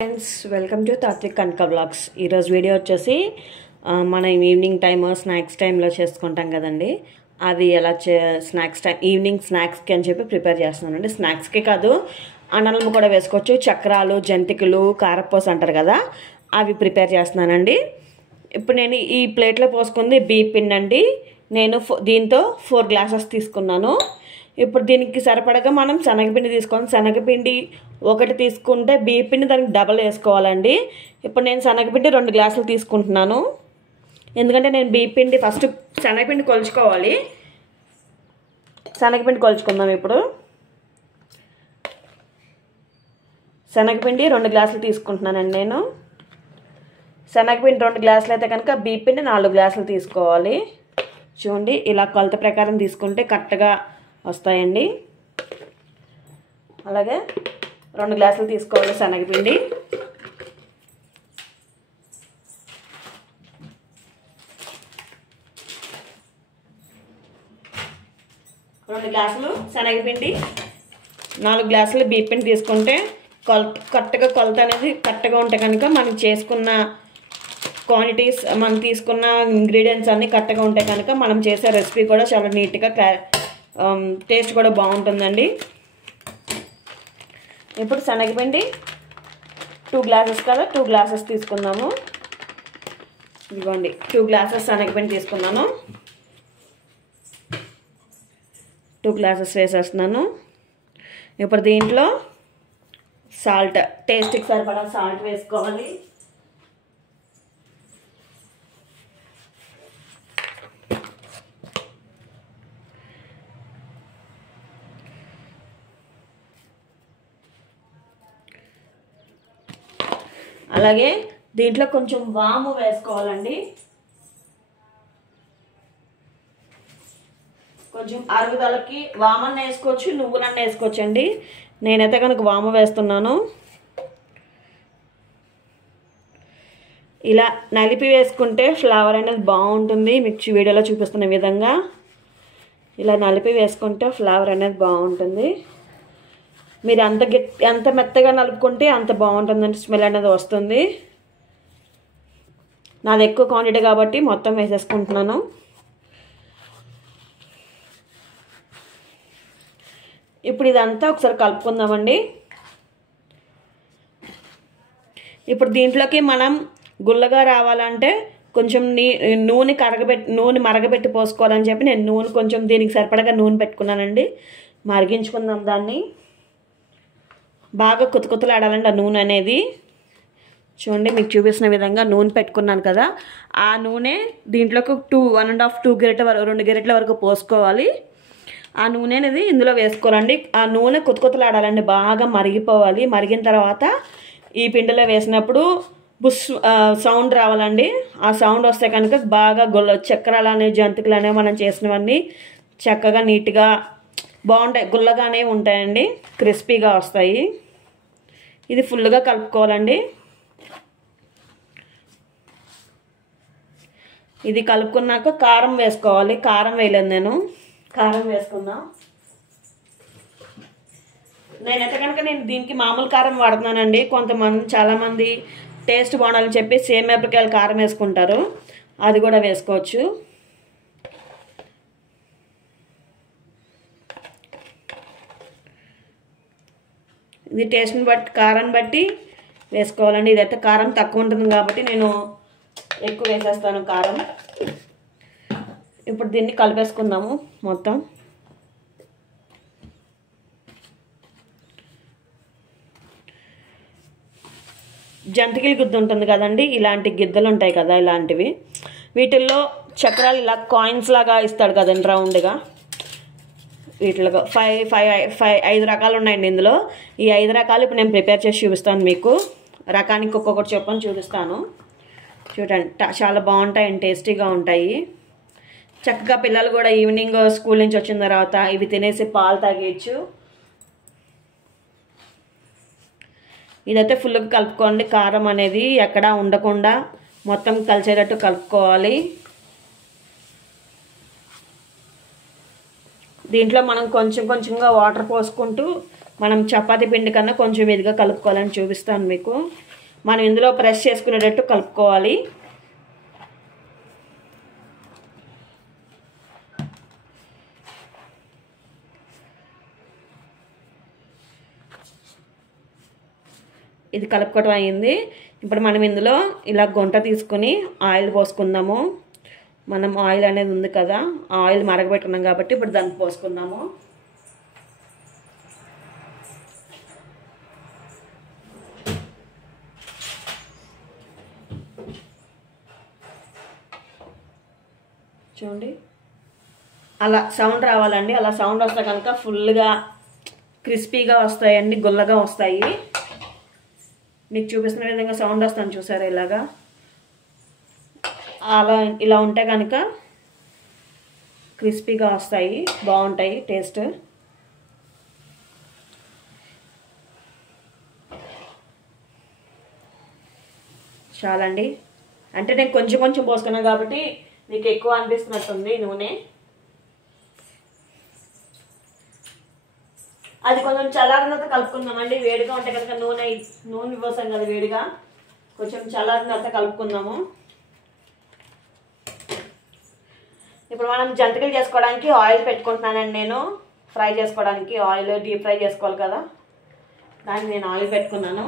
Friends welcome to Tatvik Kanaka blogs. ఈరోజు video వచ్చేసి మనం ఈవినింగ్ టైమ్ స్నాక్స్ టైంలో చేసుకుంటాం కదండి, అది ఎలా స్నాక్స్ టైం ఈవినింగ్ స్నాక్స్కి అని చెప్పి ప్రిపేర్ చేస్తున్నానండి. స్నాక్స్కి కాదు, అన్నము కూడా వేసుకోవచ్చు. చక్రాలు, జంతికలు, కారపూస అంటారు కదా, అవి ప్రిపేర్ చేస్తున్నానండి. ఇప్పుడు నేను ఈ ప్లేట్లో పోసుకుంది బియ్యం పిండి అండి. నేను దీంతో 4 గ్లాసెస్ తీసుకున్నాను. ఇప్పుడు దీనికి సరిపడగా మనం శనగపిండి తీసుకోవాలి. శనగపిండి ఒకటి తీసుకుంటే బియ్యం పిండి దానికి డబల్ వేసుకోవాలండి. ఇప్పుడు నేను శనగపిండి 2 గ్లాసులు తీసుకుంటున్నాను. ఎందుకంటే నేను బియ్యం పిండి ఫస్ట్ శనగపిండి కొలుచుకోవాలి. శనగపిండి కొలుచుకుందాం. ఇప్పుడు శనగపిండి 2 గ్లాసులు తీసుకుంటున్నానండి. నేను శనగపిండి 2 గ్లాసులు అయితే కనుక బియ్యం పిండి 4 గ్లాసులు తీసుకోవాలి. చూడండి, ఇలా కొలత ప్రకారం తీసుకుంటే కరెక్ట్గా వస్తాయండి. అలాగే 2 గ్లాసులు తీసుకోవాలి శనగపిండి. రెండు గ్లాసులు శనగపిండి, 4 గ్లాసులు బియ్యం పిండి తీసుకుంటే కరెక్ట్గా కొలత అనేది కరెక్ట్గా ఉంటే కనుక మనం చేసుకున్న క్వాంటిటీస్, మనం తీసుకున్న ఇంగ్రీడియంట్స్ అన్నీ కరెక్ట్గా ఉంటే కనుక మనం చేసే రెసిపీ కూడా చాలా నీట్గా టేస్ట్ కూడా బాగుంటుందండి. ఇప్పుడు శనగపిండి 2 గ్లాసెస్ కదా, 2 గ్లాసెస్ తీసుకుందాము. ఇదిగోండి, 2 గ్లాసెస్ శనగపిండి తీసుకున్నాను. 2 గ్లాసెస్ వేసేస్తున్నాను. ఇప్పుడు దీంట్లో సాల్ట్, టేస్ట్కి సరిపడా సాల్ట్ వేసుకోవాలి. అలాగే దీంట్లో కొంచెం వాము వేసుకోవాలండి. కొంచెం అరుగుదలకి వామన్న వేసుకోవచ్చు, నువ్వులన్న వేసుకోవచ్చు అండి. నేనైతే కనుక వాము వేస్తున్నాను. ఇలా నలిపి వేసుకుంటే ఫ్లేవర్ అనేది బాగుంటుంది. మీకు వీడియోలో చూపిస్తున్న విధంగా ఇలా నలిపి వేసుకుంటే ఫ్లేవర్ అనేది బాగుంటుంది. మీరు ఎంత మెత్తగా నలుపుకుంటే అంత బాగుంటుందండి, స్మెల్ అనేది వస్తుంది. నాది ఎక్కువ క్వాంటిటీ కాబట్టి మొత్తం వేసేసుకుంటున్నాను. ఇప్పుడు ఇదంతా ఒకసారి కలుపుకుందామండి. ఇప్పుడు దీంట్లోకి మనం గుల్లగా రావాలంటే కొంచెం నూనె మరగబెట్టి పోసుకోవాలని చెప్పి నేను నూనె కొంచెం దీనికి సరిపడగా నూనె పెట్టుకున్నానండి. మరిగించుకుందాం దాన్ని. బాగా కుతకుతలాడాలండి ఆ నూనె అనేది. చూడండి, మీకు చూపిస్తున్న విధంగా నూనె పెట్టుకున్నాను కదా, ఆ నూనె దీంట్లోకి 1.5-2 గరిటె వరకు 2 గరిటెల వరకు పోసుకోవాలి. ఆ నూనె అనేది ఇందులో వేసుకోవాలండి. ఆ నూనె కుతకుతలాడాలండి, బాగా మరిగిపోవాలి. మరిగిన తర్వాత ఈ పిండిలో వేసినప్పుడు బుస్ సౌండ్ రావాలండి. ఆ సౌండ్ వస్తే కనుక బాగా చక్రాలు అనేవి, జంతికలు అనేవి మనం చేసినవన్నీ చక్కగా నీట్గా బాగుంటాయి, గుల్లగానే ఉంటాయండి, క్రిస్పీగా వస్తాయి. ఇది ఫుల్గా కలుపుకోవాలండి. ఇది కలుపుకున్నాక కారం వేసుకోవాలి. కారం వేయలేదు నేను, కారం వేసుకుందాం. నేనైతే కనుక నేను దీనికి మామూలు కారం వాడుతున్నానండి. చాలామంది టేస్ట్ బాగుండాలని చెప్పి సేమియాపికాయలు కారం వేసుకుంటారు, అది కూడా వేసుకోవచ్చు. ఇది టేస్ట్ని బట్టి, కారాన్ని బట్టి వేసుకోవాలండి. ఇదైతే కారం తక్కువ ఉంటుంది కాబట్టి నేను ఎక్కువ వేసేస్తాను కారం. ఇప్పుడు దీన్ని కలిపేసుకుందాము మొత్తం. జంతికల గిద్ద ఉంటుంది కదండి, ఇలాంటి గిద్దలు ఉంటాయి కదా, ఇలాంటివి. వీటిల్లో చక్రాలు ఇలా కాయిన్స్ లాగా ఇస్తాడు కదండి, రౌండ్గా. వీటిలో 5 రకాలు ఉన్నాయండి ఇందులో. ఈ 5 రకాలు ఇప్పుడు నేను ప్రిపేర్ చేసి చూపిస్తాను మీకు. రకానికి ఒక్కొక్కటి చెప్పని చూపిస్తాను. చూడండి, చాలా బాగుంటాయండి, టేస్టీగా ఉంటాయి. చక్కగా పిల్లలు కూడా ఈవినింగ్ స్కూల్ నుంచి వచ్చిన తర్వాత ఇవి తినేసి పాలు తాగేయచ్చు. ఇదైతే ఫుల్గా కలుపుకోండి. కారం అనేది ఎక్కడా ఉండకుండా మొత్తం కలిసేటట్టు కలుపుకోవాలి. దీంట్లో మనం కొంచెంగా వాటర్ పోసుకుంటూ మనం చపాతీ పిండి కన్నా కొంచెం ఇదిగా కలుపుకోవాలని చూపిస్తాను మీకు. మనం ఇందులో ప్రెస్ చేసుకునేటట్టు కలుపుకోవాలి. ఇది కలుపుకోవడం అయింది. ఇప్పుడు మనం ఇందులో ఇలా గుంట తీసుకుని ఆయిల్ పోసుకుందాము. మనం ఆయిల్ అనేది ఉంది కదా, ఆయిల్ మరగబెట్టుకున్నాం కాబట్టి ఇప్పుడు దాన్ని పోసుకుందాము. చూడండి అలా సౌండ్ రావాలండి. అలా సౌండ్ వస్తే కనుక ఫుల్గా క్రిస్పీగా వస్తాయండి, గుల్లగా వస్తాయి. మీకు చూపిస్తున్న విధంగా సౌండ్ వస్తాను చూసారా, ఇలాగా అలా ఇలా ఉంటే కనుక క్రిస్పీగా వస్తాయి, బాగుంటాయి టేస్ట్. చాలండి. అంటే నేను కొంచెం కొంచెం పోసుకున్నాను కాబట్టి మీకు ఎక్కువ అనిపిస్తున్నట్టుంది నూనె. అది కొంచెం చల్లారిన తర్వాత కలుపుకుందామండి. వేడిగా ఉంటే కనుక నూనె పోసాం కదా వేడిగా, కొంచెం చల్లారిన తర్వాత కలుపుకుందాము. ఇప్పుడు మనం జంతికలు చేసుకోవడానికి ఆయిల్ పెట్టుకుంటున్నానండి నేను. ఫ్రై చేసుకోవడానికి ఆయిల్ డీప్ ఫ్రై చేసుకోవాలి కదా, దానికి నేను ఆయిల్ పెట్టుకున్నాను.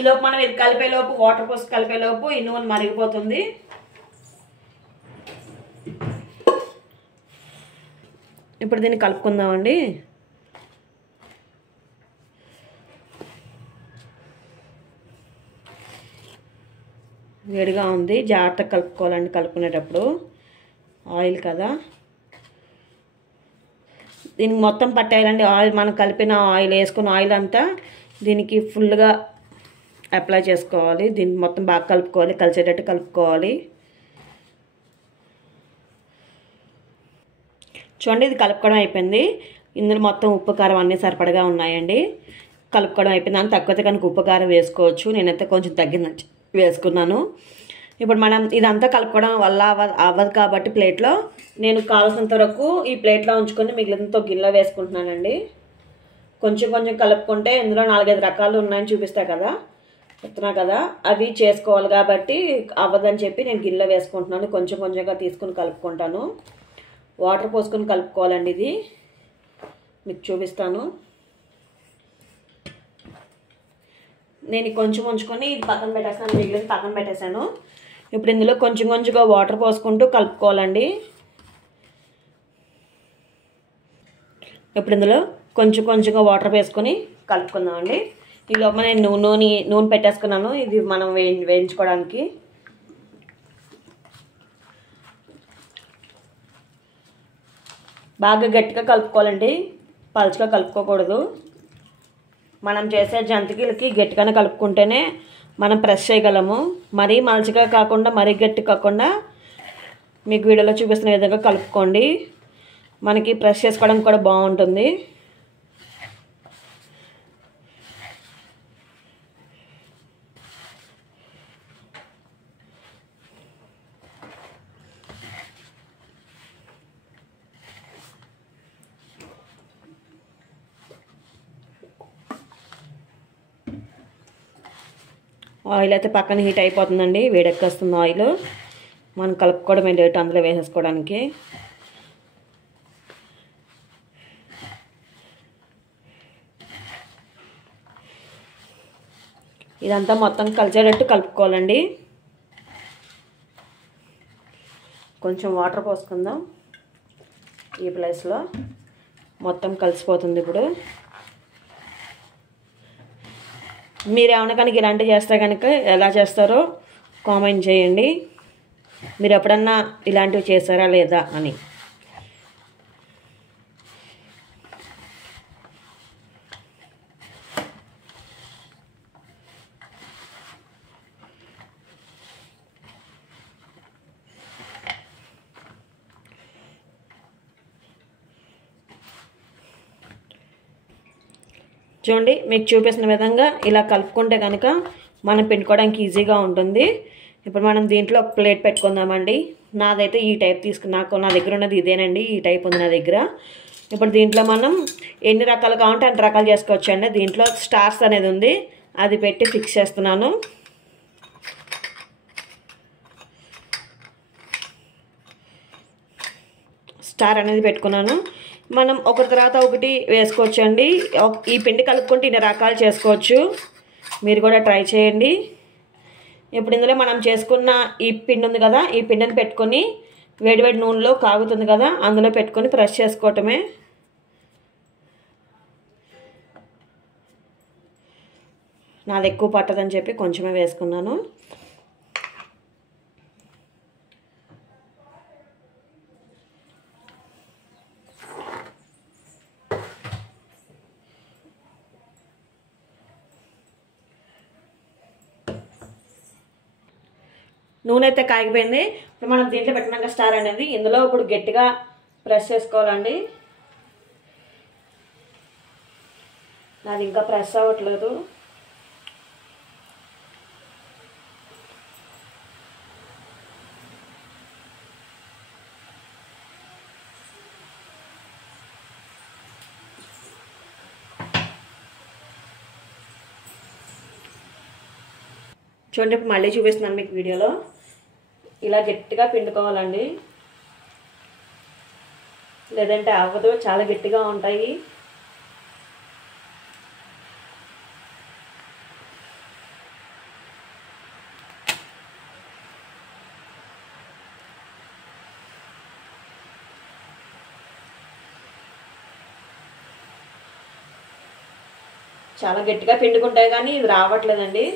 ఈలోపు మనం ఇది కలిపేలోపు, వాటర్ పోసి కలిపేలోపు ఈ నూనె మరిగిపోతుంది. ఇప్పుడు దీన్ని కలుపుకుందామండి. వేడిగా ఉంది, జాగ్రత్తగా కలుపుకోవాలండి కలుపుకునేటప్పుడు, ఆయిల్ కదా. దీనికి మొత్తం పట్టేయాలండి ఆయిల్. మనం కలిపిన ఆయిల్ వేసుకున్న ఆయిల్ అంతా దీనికి ఫుల్గా అప్లై చేసుకోవాలి. దీన్ని మొత్తం బాగా కలుపుకోవాలి, కలిసేటట్టు కలుపుకోవాలి. చూడండి ఇది కలుపుకోవడం అయిపోయింది. ఇందులో మొత్తం ఉప్పు కారం అన్నీ సరిపడగా ఉన్నాయండి. కలుపుకోవడం అయిపోయింది. అంత తక్కువైతే కనుక ఉప్పు కారం వేసుకోవచ్చు. నేనైతే కొంచెం తగ్గింది వేసుకున్నాను. ఇప్పుడు మనం ఇదంతా కలుపుకోవడం వల్ల అవ్వదు కాబట్టి ప్లేట్లో నేను కావాల్సినంత వరకు ఈ ప్లేట్లో ఉంచుకొని మిగిలినంత గిన్నెలో వేసుకుంటున్నానండి. కొంచెం కొంచెం కలుపుకుంటే ఇందులో 4-5 రకాలు ఉన్నాయని చూపిస్తా కదా, చెప్తున్నా కదా, అవి చేసుకోవాలి కాబట్టి అవ్వదని చెప్పి నేను గిన్నెలో వేసుకుంటున్నాను. కొంచెం కొంచెంగా తీసుకుని కలుపుకుంటాను. వాటర్ పోసుకొని కలుపుకోవాలండి. ఇది మీకు చూపిస్తాను. నేను కొంచెం ఉంచుకొని ఇది పక్కన పెట్టేస్తాను, మిగిలిన పక్కన పెట్టేశాను. ఇప్పుడు ఇందులో కొంచెం కొంచెంగా వాటర్ పోసుకుంటూ కలుపుకోవాలండి. ఇప్పుడు ఇందులో కొంచెం కొంచెంగా వాటర్ వేసుకొని కలుపుకుందామండి. ఈ లోపల నేను నూనె పెట్టేసుకున్నాను. ఇది మనం వేయించుకోవడానికి. బాగా గట్టిగా కలుపుకోవాలండి, పలుచగా కలుపుకోకూడదు. మనం చేసే జంతికలకి గట్టిగానే కలుపుకుంటేనే మనం ప్రెస్ చేయగలము. మరీ మలచగా కాకుండా మరీ గట్టి కాకుండా మీకు వీడియోలో చూపిస్తున్న విధంగా కలుపుకోండి. మనకి ప్రెస్ చేసుకోవడానికి కూడా బాగుంటుంది. ఆయిల్ అయితే పక్కన హీట్ అయిపోతుందండి, వేడెక్కేస్తుంది ఆయిల్. మనం కలుపుకోవడం ఏంటి అందులో వేసేసుకోవడానికి. ఇదంతా మొత్తం కలిసేటట్టు కలుపుకోవాలండి. కొంచెం వాటర్ పోసుకుందాం. ఈ ప్లేస్లో మొత్తం కలిసిపోతుంది. ఇప్పుడు మీరు ఏమైనా కనుక ఇలాంటివి చేస్తే కనుక ఎలా చేస్తారో కామెంట్ చేయండి. మీరు ఎప్పుడన్నా ఇలాంటివి చేస్తారా లేదా అని. చూడండి మీకు చూపిస్తున్న విధంగా ఇలా కలుపుకుంటే కనుక మనం పిండుకోవడానికి ఈజీగా ఉంటుంది. ఇప్పుడు మనం దీంట్లో ఒక ప్లేట్ పెట్టుకుందామండి. నాదైతే ఈ టైప్ నా దగ్గర ఉన్నది ఇదేనండి, ఈ టైప్ ఉంది నా దగ్గర. ఇప్పుడు దీంట్లో మనం ఎన్ని రకాలు కావాలంటే అన్ని రకాలు చేసుకోవచ్చు అండి. దీంట్లో స్టార్స్ అనేది ఉంది, అది పెట్టి ఫిక్స్ చేస్తున్నాను. స్టార్ అనేది పెట్టుకున్నాను. మనం ఒకటి తర్వాత ఒకటి వేసుకోవచ్చు అండి. ఈ పిండి కలుపుకుంటే ఇన్ని రకాలు చేసుకోవచ్చు. మీరు కూడా ట్రై చేయండి. ఇప్పుడు ఇందులో మనం చేసుకున్న ఈ పిండి ఉంది కదా, ఈ పిండిని పెట్టుకొని వేడివేడి నూనెలో కాగుతుంది కదా, అందులో పెట్టుకొని ప్రెస్ చేసుకోవటమే. నాది ఎక్కువ పట్టదని చెప్పి కొంచెమే వేసుకున్నాను. నూనె అయితే కాగిపోయింది. ఇప్పుడు మనం దీంట్లో పెట్టినాక స్టార్ అనేది ఇందులో ఇప్పుడు గట్టిగా ప్రెస్ చేసుకోవాలండి. నాది ఇంకా ప్రెస్ అవ్వట్లేదు. చూడండి, ఇప్పుడు మళ్ళీ చూపిస్తున్నాను మీకు వీడియోలో. ఇలా గట్టిగా పిండుకోవాలండి, లేదంటే అవ్వదు, చాలా గట్టిగా ఉంటాయి. చాలా గట్టిగా పిండుకుంటాయి కానీ ఇది రావట్లేదండి.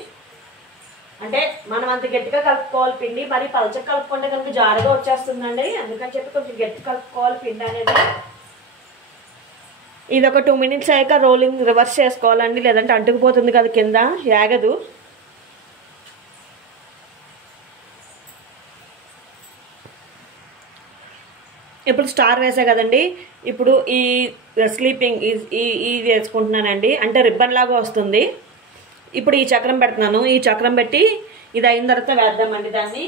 అంటే మనం అంత గట్టిగా కలుపుకోవాలి పిండి, మరి పలచగా కలుపుకుంటే కనుక జారుగా వచ్చేస్తుందండి. అందుకని చెప్పి కొంచెం గట్టి కలుపుకోవాలి పిండి అనేది. ఇది ఒక 2 minutes అయ్యాక రోలింగ్ రివర్స్ చేసుకోవాలండి, లేదంటే అంటుకుపోతుంది కదా కింద, యాగదు. ఇప్పుడు స్టార్ వేసా కదండి, ఇప్పుడు ఈ స్లీపింగ్ ఈ వేసుకుంటున్నానండి. అంటే రిబ్బన్ లాగా వస్తుంది. ఇప్పుడు ఈ చక్రం పెడుతున్నాను. ఈ చక్రం పెట్టి ఇది అయిన తర్వాత వేద్దామండి దాన్ని.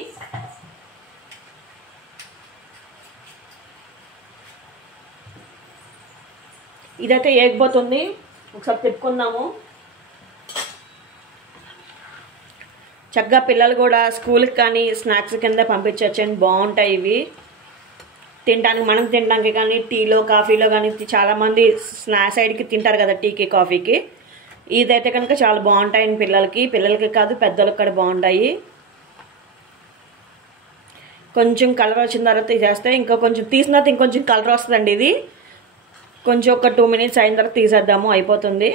ఇదైతే ఏగిపోతుంది. ఒకసారి తిప్పుకుందాము. చక్కగా పిల్లలు కూడా స్కూల్కి కానీ స్నాక్స్ కింద పంపించవచ్చండి. బాగుంటాయి ఇవి తినడానికి, మనం తినడానికి కానీ, టీలో కాఫీలో కానీ చాలామంది సైడ్కి తింటారు కదా, టీకి కాఫీకి. ఇదైతే కనుక చాలా బాగుంటాయండి పిల్లలకి కాదు పెద్దలకు కూడా బాగుంటాయి. కొంచెం కలర్ వచ్చిన తర్వాత తీసేస్తే ఇంకా కొంచెం తీసిన తర్వాత ఇంకొంచెం కలర్ వస్తుందండి. ఇది కొంచెం ఒక 2 minutes అయిన తర్వాత తీసేద్దాము, అయిపోతుంది.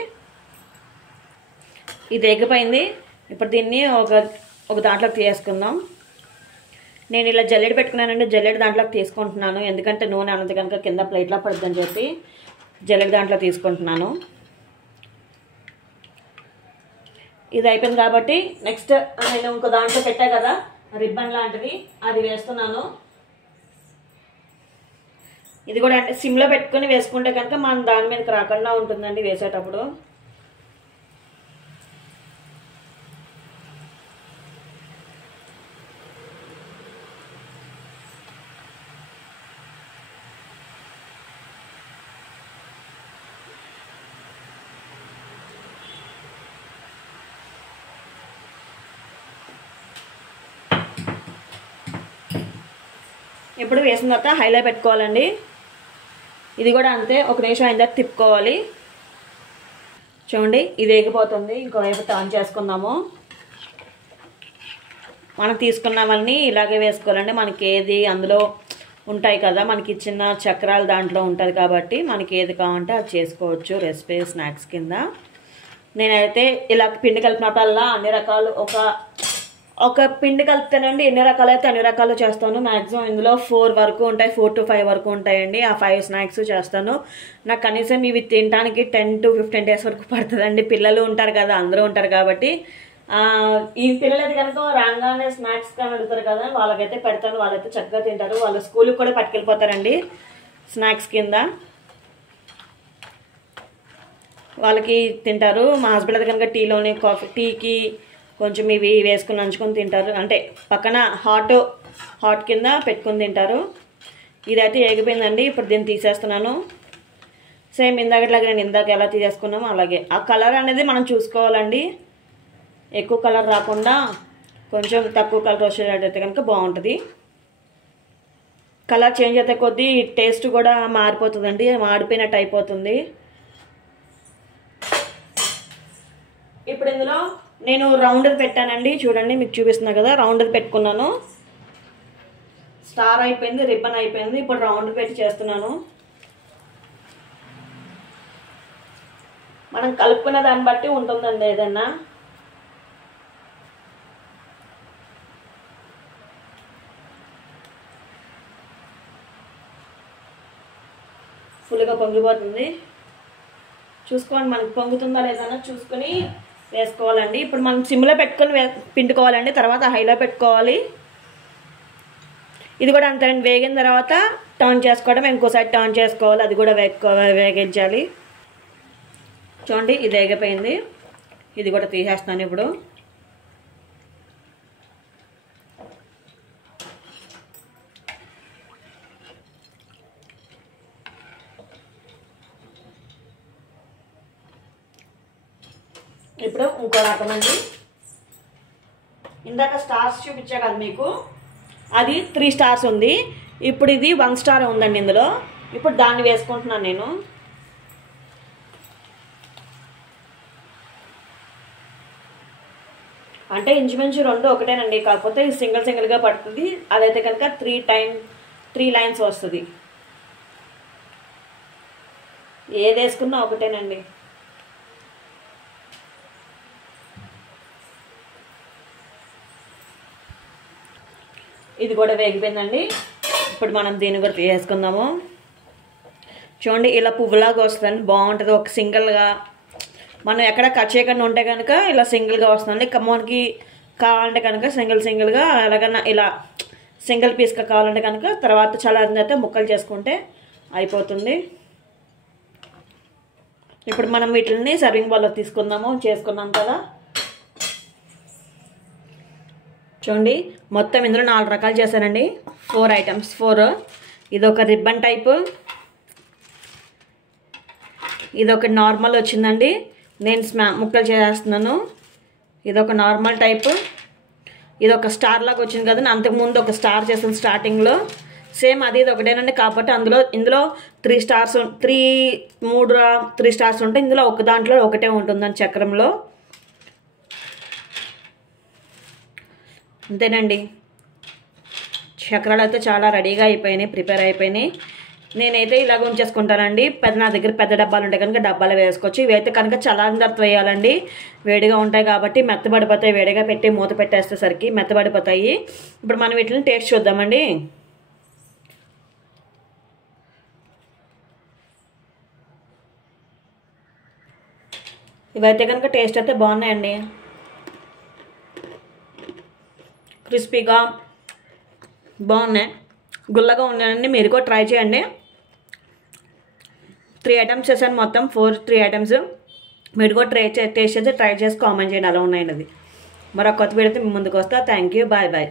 ఇది ఎగిపోయింది. ఇప్పుడు దీన్ని ఒక దాంట్లోకి తీసుకుందాం. నేను ఇలా జల్లెడ పెట్టుకున్నానండి, జల్లెడ దాంట్లోకి తీసుకుంటున్నాను. ఎందుకంటే నూనె అన్నది కనుక కింద ప్లేట్లో పడుతుందని చెప్పి జల్లెడ దాంట్లో తీసుకుంటున్నాను. ఇది అయిపోయింది కాబట్టి నెక్స్ట్ నేను ఇంకో దాంట్లో పెట్టా కదా రిబ్బన్ లాంటిది, అది వేస్తున్నాను. ఇది కూడా అంటే సిమ్లో పెట్టుకుని వేసుకుంటే కనుక మన దాని మీదకి రాకుండా ఉంటుందండి వేసేటప్పుడు. ఇప్పుడు వేసిన తర్వాత హైలో పెట్టుకోవాలండి. ఇది కూడా అంతే, ఒక నిమిషం అయిన తర్వాత తిప్పుకోవాలి. చూడండి, ఇది ఎగిపోతుంది. ఇంకోవైపు టర్న్ చేసుకుందాము. మనం తీసుకున్నవన్నీ ఇలాగే వేసుకోవాలండి. మనకి ఏది అందులో ఉంటాయి కదా, మనకి చిన్న చక్రాలు దాంట్లో ఉంటుంది కాబట్టి మనకి ఏది కావాలంటే అది చేసుకోవచ్చు రెసిపీ స్నాక్స్ కింద. నేనైతే ఇలా పిండి కలిపినప్పుడల్లా అన్ని రకాలు ఒక పిండి కలిపితేనండి ఎన్ని రకాలు అయితే అన్ని రకాలు చేస్తాను. మ్యాక్సిమం ఇందులో 4 వరకు ఉంటాయి, 4 to 5 వరకు ఉంటాయండి. ఆ 5 స్నాక్స్ చేస్తాను. నాకు కనీసం ఇవి తినడానికి 10 to 15 days వరకు పడుతుందండి. పిల్లలు ఉంటారు కదా, అందరూ ఉంటారు కాబట్టి. ఈ పిల్లలైతే కనుక రాగానే స్నాక్స్ కానీ అడుగుతారు కదా, వాళ్ళకైతే పెడతాను. వాళ్ళైతే చక్కగా తింటారు. వాళ్ళు స్కూల్కి కూడా పట్టుకెళ్ళిపోతారండి స్నాక్స్ కింద. వాళ్ళకి తింటారు. మా హస్బెండ్ అయితే కనుక టీకి కొంచెం ఇవి వేసుకుని నంచుకొని తింటారు. అంటే పక్కన హాట్ కింద పెట్టుకొని తింటారు. ఇదైతే ఏగిపోయిందండి. ఇప్పుడు దీన్ని తీసేస్తున్నాను. సేమ్ ఇందాకట్లాగా నేను ఇందాక ఎలా తీసేసుకున్నామో అలాగే. ఆ కలర్ అనేది మనం చూసుకోవాలండి. ఎక్కువ కలర్ రాకుండా కొంచెం తక్కువ కలర్ వచ్చేటట్టయితే కనుక బాగుంటుంది. కలర్ చేంజ్ అయితే కొద్దీ టేస్ట్ కూడా మారిపోతుందండి, మాడిపోయినట్టు అయిపోతుంది. ఇప్పుడు ఇందులో నేను రౌండర్ పెట్టానండి, చూడండి మీకు చూపిస్తున్నా కదా, రౌండర్ పెట్టుకున్నాను. స్టార్ అయిపోయింది, రిబ్బన్ అయిపోయింది. ఇప్పుడు రౌండర్ పెట్టి చేస్తున్నాను. మనం కలుపుకునే దాన్ని బట్టి ఉంటుందండి ఏదన్నా. ఫుల్గా పొంగిపోతుంది, చూసుకోండి మనకి పొంగుతుందా లేదన్నా చూసుకొని వేసుకోవాలండి. ఇప్పుడు మనం సిమ్లో పెట్టుకొని పిండుకోవాలండి, తర్వాత హైలో పెట్టుకోవాలి. ఇది కూడా అంతే, వేగిన తర్వాత టర్న్ చేసుకోవడం, ఇంకోసారి టర్న్ చేసుకోవాలి, అది కూడా వేగించాలి. చూడండి ఇది వేగిపోయింది, ఇది కూడా తీసేస్తాను ఇప్పుడు. ఇప్పుడు ఇంకో రకం అండి, ఇందాక స్టార్స్ చూపించా కదా మీకు, అది 3 స్టార్స్ ఉంది. ఇప్పుడు ఇది 1 స్టార్ ఉందండి ఇందులో. ఇప్పుడు దాన్ని వేసుకుంటున్నాను నేను. అంటే ఇంచుమించు 2 ఒకటేనండి, కాకపోతే సింగిల్గా పడుతుంది. అదైతే కనుక 3 లైన్స్ వస్తుంది. ఏది వేసుకున్నా ఒకటేనండి. ఇది కూడా వేగిపోయిందండి. ఇప్పుడు మనం దీన్ని కూడా వేసుకుందాము. చూడండి ఇలా పువ్వులాగా వస్తుందండి, బాగుంటుంది. ఒక సింగిల్గా మనం ఎక్కడ కట్ చేయకుండా ఉంటే కనుక ఇలా సింగిల్గా వస్తుందండి. మనకి కావాలంటే కనుక సింగిల్గా ఎలాగన్నా ఇలా సింగిల్ పీస్గా కావాలంటే కనుక తర్వాత చల్లారిన తర్వాత ముక్కలు చేసుకుంటే అయిపోతుంది. ఇప్పుడు మనం వీటిని సర్వింగ్ బౌల్లో తీసుకుందాము. చేసుకున్నాం కదా, చూడండి మొత్తం ఇందులో 4 రకాలు చేశానండి, 4 ఐటమ్స్. ఇది ఒక రిబ్బన్ టైపు, ఇది ఒక నార్మల్ వచ్చిందండి, నేను ముక్కలు చేస్తున్నాను. ఇది ఒక నార్మల్ టైపు, ఇది ఒక స్టార్ లాగా వచ్చింది కదా, అంతకుముందు ఒక స్టార్ చేసాను స్టార్టింగ్లో, సేమ్ అది ఇది ఒకటేనండి. కాబట్టి ఇందులో 3 స్టార్స్ ఉంటాయి. ఇందులో ఒక దాంట్లో ఒకటే ఉంటుందండి చక్రంలో. అంతేనండి, చక్రాలు అయితే చాలా రెడీగా అయిపోయినాయి, ప్రిపేర్ అయిపోయినాయి. నేనైతే ఇలాగ ఉంచేసుకుంటానండి. నా దగ్గర పెద్ద డబ్బాలు ఉంటాయి కనుక డబ్బాలు వేసుకోవచ్చు. ఇవైతే కనుక చల్లారిన తర్వాత వేయాలండి, వేడిగా ఉంటాయి కాబట్టి మెత్తబడిపోతాయి. వేడిగా పెట్టి మూత పెట్టేసేసరికి మెత్తబడిపోతాయి. ఇప్పుడు మనం వీటిని టేస్ట్ చూద్దామండి. ఇవైతే కనుక టేస్ట్ అయితే బాగున్నాయండి, క్రిస్పీగా బాగున్నాయి, గుల్లగా ఉన్నాయండి. మీరు కూడా ట్రై చేయండి. 3 ఐటమ్స్ చేశాను, మొత్తం 3 ఐటమ్స్. మీరు కూడా టేస్ట్ చేసి ట్రై చేసి కామెంట్ చేయండి ఎలా ఉన్నాయండి. అది మరొక కొత్త వీడియోతో మీ ముందుకు వస్తా. Thank you, bye bye.